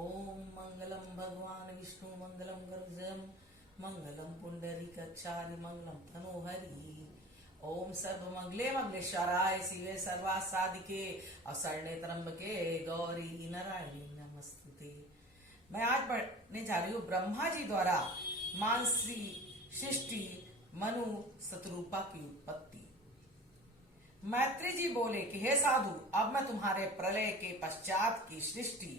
ओम मंगलम भगवान विष्णु मंगलम गरुजम मंगलम पुंडरीकाक्षाय मंगलम तनोहरि। ओम सर्व मंगले मंगलेश्वराय शिवे सर्वा साधिके असरणे त्र्यंबके गौरी नारायणी नमस्तुते। मैं आज पढ़ने जा रही हूँ ब्रह्मा जी द्वारा मानसी सृष्टि मनु शतरूपा की उत्पत्ति। मैत्री जी बोले कि हे साधु, अब मैं तुम्हारे प्रलय के पश्चात की सृष्टि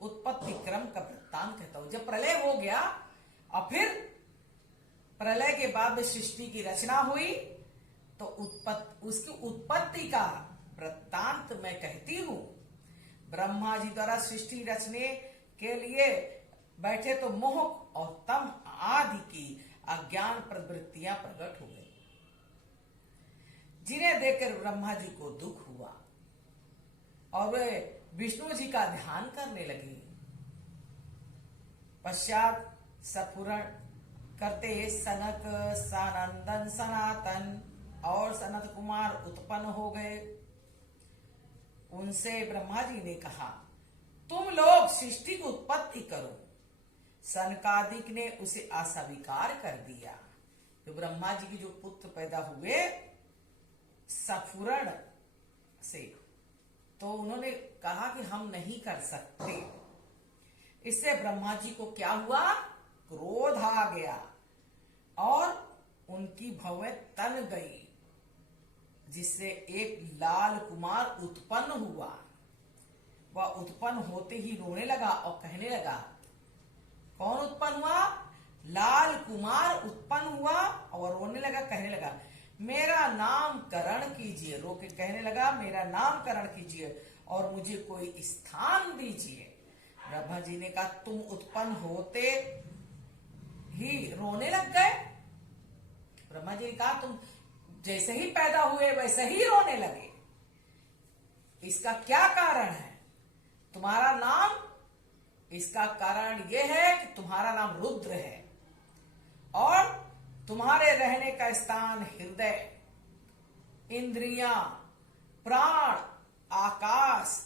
उत्पत्ति क्रम का वृत्तांत कहता हूं। जब प्रलय हो गया और फिर प्रलय के बाद सृष्टि की रचना हुई तो उसकी उत्पत्ति का वृत्तांत मैं कहती हूं। ब्रह्मा जी द्वारा सृष्टि रचने के लिए बैठे तो मोह और तम आदि की अज्ञान प्रवृत्तियां प्रकट हो गई, जिन्हें देखकर ब्रह्मा जी को दुख हुआ और वे विष्णु जी का ध्यान करने लगे। पश्चात सपुरण करते सनक सनंदन सनातन और सनत कुमार उत्पन्न हो गए। उनसे ब्रह्मा जी ने कहा, तुम लोग सृष्टि की उत्पत्ति करो। सनकादिक ने उसे अस्वीकार कर दिया। तो ब्रह्मा जी के जो पुत्र पैदा हुए सफुरण से, तो उन्होंने कहा कि हम नहीं कर सकते। इससे ब्रह्मा जी को क्या हुआ? क्रोध आ गया और उनकी भवें तन गई, जिससे एक लाल कुमार उत्पन्न हुआ। वह उत्पन्न होते ही रोने लगा और कहने लगा। कौन उत्पन्न हुआ? लाल कुमार उत्पन्न हुआ और रोने लगा, कहने लगा, मेरा नामकरण कीजिए। रो के कहने लगा, मेरा नामकरण कीजिए और मुझे कोई स्थान दीजिए। ब्रह्मा जी ने कहा, तुम उत्पन्न होते ही रोने लग गए? ब्रह्मा जी ने कहा, तुम जैसे ही पैदा हुए वैसे ही रोने लगे। इसका क्या कारण है? तुम्हारा नाम, इसका कारण यह है कि तुम्हारा नाम रुद्र है और तुम्हारे रहने का स्थान हृदय, इंद्रियां, प्राण, आकाश,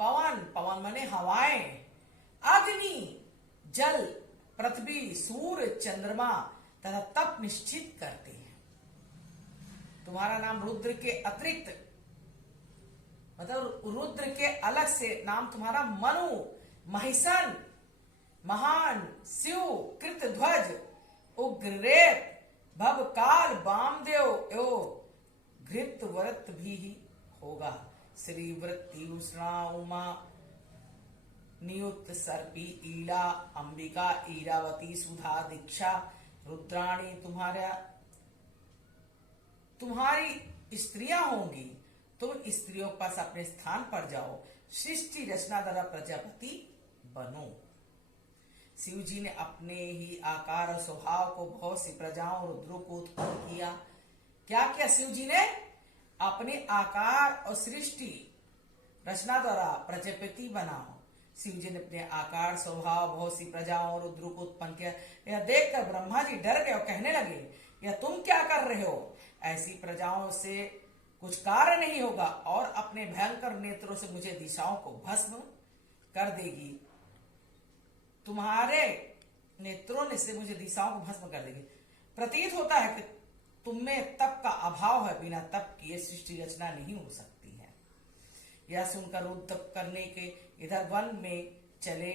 पवन, पवन माने हवाएं, अग्नि, जल, पृथ्वी, सूर्य, चंद्रमा तथा तप निश्चित करते हैं। तुम्हारा नाम रुद्र के अतिरिक्त, मतलब रुद्र के अलग से नाम तुम्हारा मनु, महिषण, महान, शिव, कृतध्वज, उग्ररेत, भव काल, वामदेव एवं घृत व्रत भी होगा। श्री वृत्ति उष्णा उमा नियुक्त सर्पी ईला अंबिका ईरावती सुधा दीक्षा रुद्राणी तुम्हारी स्त्रियां होंगी। तुम स्त्रियों पास अपने स्थान पर जाओ, सृष्टि रचना द्वारा प्रजापति बनो। शिव जी ने अपने ही आकार और स्वभाव को बहुत सी प्रजाओं रुद्रों को उत्पन्न किया। क्या किया शिव जी ने? अपने आकार और सृष्टि रचना द्वारा प्रजापति बनाओ। शिव जी ने अपने आकार स्वभाव बहुत सी प्रजाओं और रुद्रों को उत्पन्न किया। यह देखकर ब्रह्मा जी डर गए और कहने लगे, यह तुम क्या कर रहे हो? ऐसी प्रजाओं से कुछ कार्य नहीं होगा और अपने भयंकर नेत्रों से मुझे दिशाओं को भस्म कर देगी। तुम्हारे नेत्रों ने से मुझे दिशाओं को भस्म कर देगी। प्रतीत होता है कि तुम में तप का अभाव है, बिना तप किए सृष्टि रचना नहीं हो सकती है। यह सुनकर रुद्र तप करने के इधर वन में चले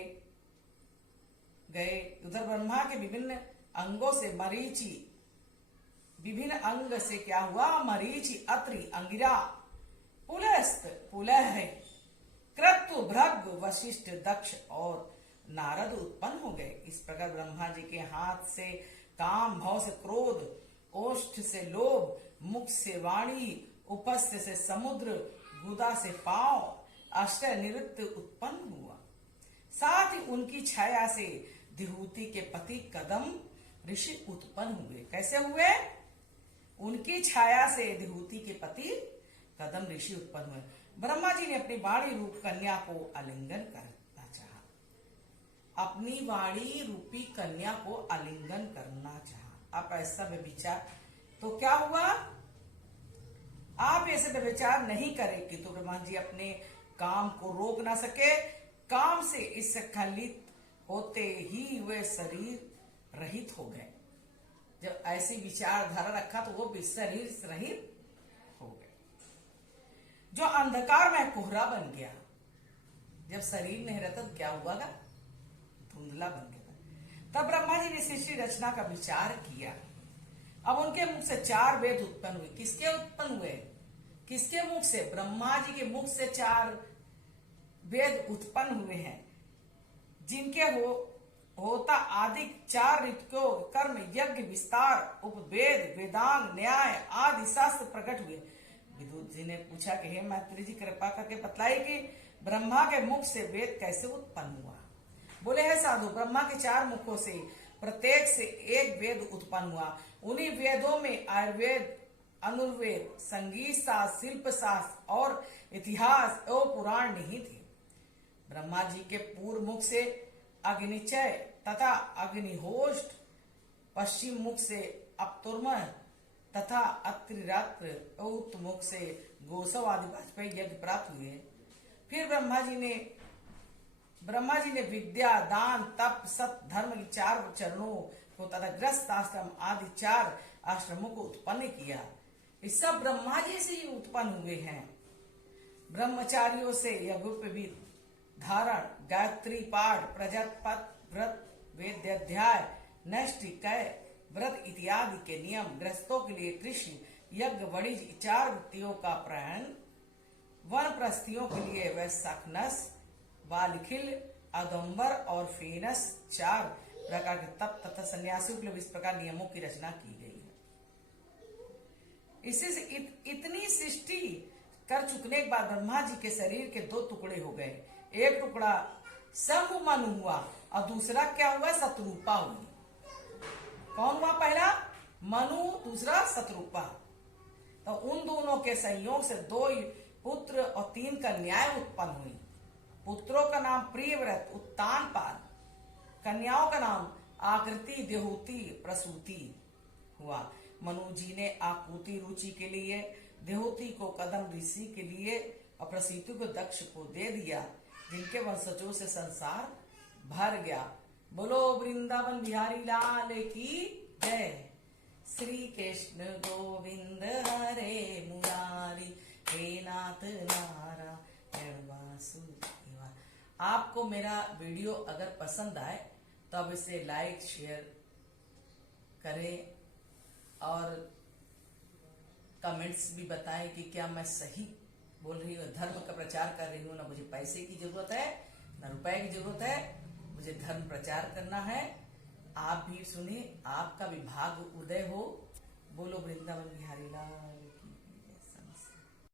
गए। उधर ब्रह्मा के विभिन्न अंगों से मरीचि, विभिन्न अंग से क्या हुआ? मरीचि, अत्रि, अंगिरा, पुलस्त, पुलह, क्रतु, भृग, वशिष्ठ, दक्ष और नारद उत्पन्न हो गए। इस प्रकार ब्रह्मा जी के हाथ से काम, भाव से क्रोध, ओष्ठ से लोभ, मुख से वाणी, उपस्थ से समुद्र, गुदा से पांव, अष्ट निवृत्त उत्पन्न हुआ। साथ ही उनकी छाया से दिहुति के पति कदम ऋषि उत्पन्न हुए। कैसे हुए? उनकी छाया से दिहुति के पति कदम ऋषि उत्पन्न हुए। ब्रह्मा जी ने अपनी वाणी रूप कन्या को आलिंगन करना चाहा, अपनी वाणी रूपी कन्या को आलिंगन करना चाहा। आप ऐसा व्यभिचार, तो क्या हुआ? आप ऐसे व्यभिचार नहीं करेंगे तो ब्रह्मा जी अपने काम को रोक ना सके काम से स्खलित होते ही वे शरीर रहित हो गए। जब ऐसी विचारधारा रखा तो वो भी शरीर रहित हो गए। जो अंधकार में कोहरा बन गया, जब शरीर नहीं रहता तो क्या हुआ, धुंधला बन गया। तब ब्रह्मा जी ने सृष्टि रचना का विचार किया। अब उनके मुख से 4 वेद उत्पन्न हुए। किसके उत्पन्न हुए? किसके मुख से? ब्रह्मा जी के मुख से 4 वेद उत्पन्न हुए हैं, जिनके होता आदि 4 ऋतुओं कर्म यज्ञ विस्तार उपवेद वेदांग न्याय आदि शास्त्र प्रकट हुए। विदुर जी ने पूछा कि हे मैत्री जी, कृपा करके बतलाइए कि ब्रह्मा के मुख से वेद कैसे उत्पन्न हुआ। बोले है साधु, ब्रह्मा के 4 मुखों से प्रत्येक से एक वेद उत्पन्न हुआ। उन्हीं वेदों में आयुर्वेद, अनुर्वेद, संगीत शास्त्र, शिल्प शास्त्र और इतिहास एवं पुराण नहीं थे। ब्रह्मा जी के पूर्व मुख से अग्निचय तथा अग्निहोष्ट, पश्चिम मुख से अपतुर्म तथा अत्रिरात्र, उत्तर मुख से गोसव आदि वाजपेयी यज्ञ प्राप्त हुए। फिर ब्रह्मा जी ने विद्या, दान, तप, सत, धर्म की 4 चरणों को तथा गृहस्थ आश्रम आदि 4 आश्रमों को उत्पन्न किया। ये सब ब्रह्मा जी से ही उत्पन्न हुए हैं। ब्रह्मचारियों से यज्ञोपवीत, धारण, गायत्री पाठ, प्रजापत व्रत, वेद्याध्याय, नैष्ठिकय व्रत इत्यादि के नियम, गृहस्थों के लिए कृषि, यज्ञ, वणिज 4 वृत्तियों का प्रयाण, वनप्रस्थियों के लिए वैशाखनस, बालखिल, आदम्बर और फेनस 4 प्रकार के तप तथा सन्यासियों के लिए इस प्रकार नियमों की रचना की गई है। इसी से इतनी सृष्टि कर चुकने के बाद ब्रह्मा जी के शरीर के 2 टुकड़े हो गए। एक टुकड़ा शंभु मनु हुआ और दूसरा क्या हुआ? शतरूपा हुई। कौन हुआ? पहला मनु, दूसरा शतरूपा। तो उन दोनों के संयोग से 2 पुत्र और 3 कन्याएं उत्पन्न हुई। पुत्रों का नाम प्रियव्रत, उत्तानपाद, कन्याओं का नाम आकृति, देहूति, प्रसूति हुआ। मनु जी ने आकुति रुचि के लिए, देहूति को कदम ऋषि के लिए और प्रसूति को दक्ष को दे दिया, जिनके वंशजों से संसार भर गया। बोलो वृंदावन बिहारी लाल की जय। श्री कृष्ण गोविंद हरे मुरारी, हे नाथ नारायण वासुदेव। आपको मेरा वीडियो अगर पसंद आए तो अब इसे लाइक शेयर करें और कमेंट्स भी बताएं कि क्या मैं सही बोल रही हूँ, धर्म का प्रचार कर रही हूँ। ना मुझे पैसे की जरूरत है, ना रुपए की जरूरत है, मुझे धर्म प्रचार करना है। आप भी सुने, आपका भी भाग्य उदय हो। बोलो वृंदावन बिहारी लाल।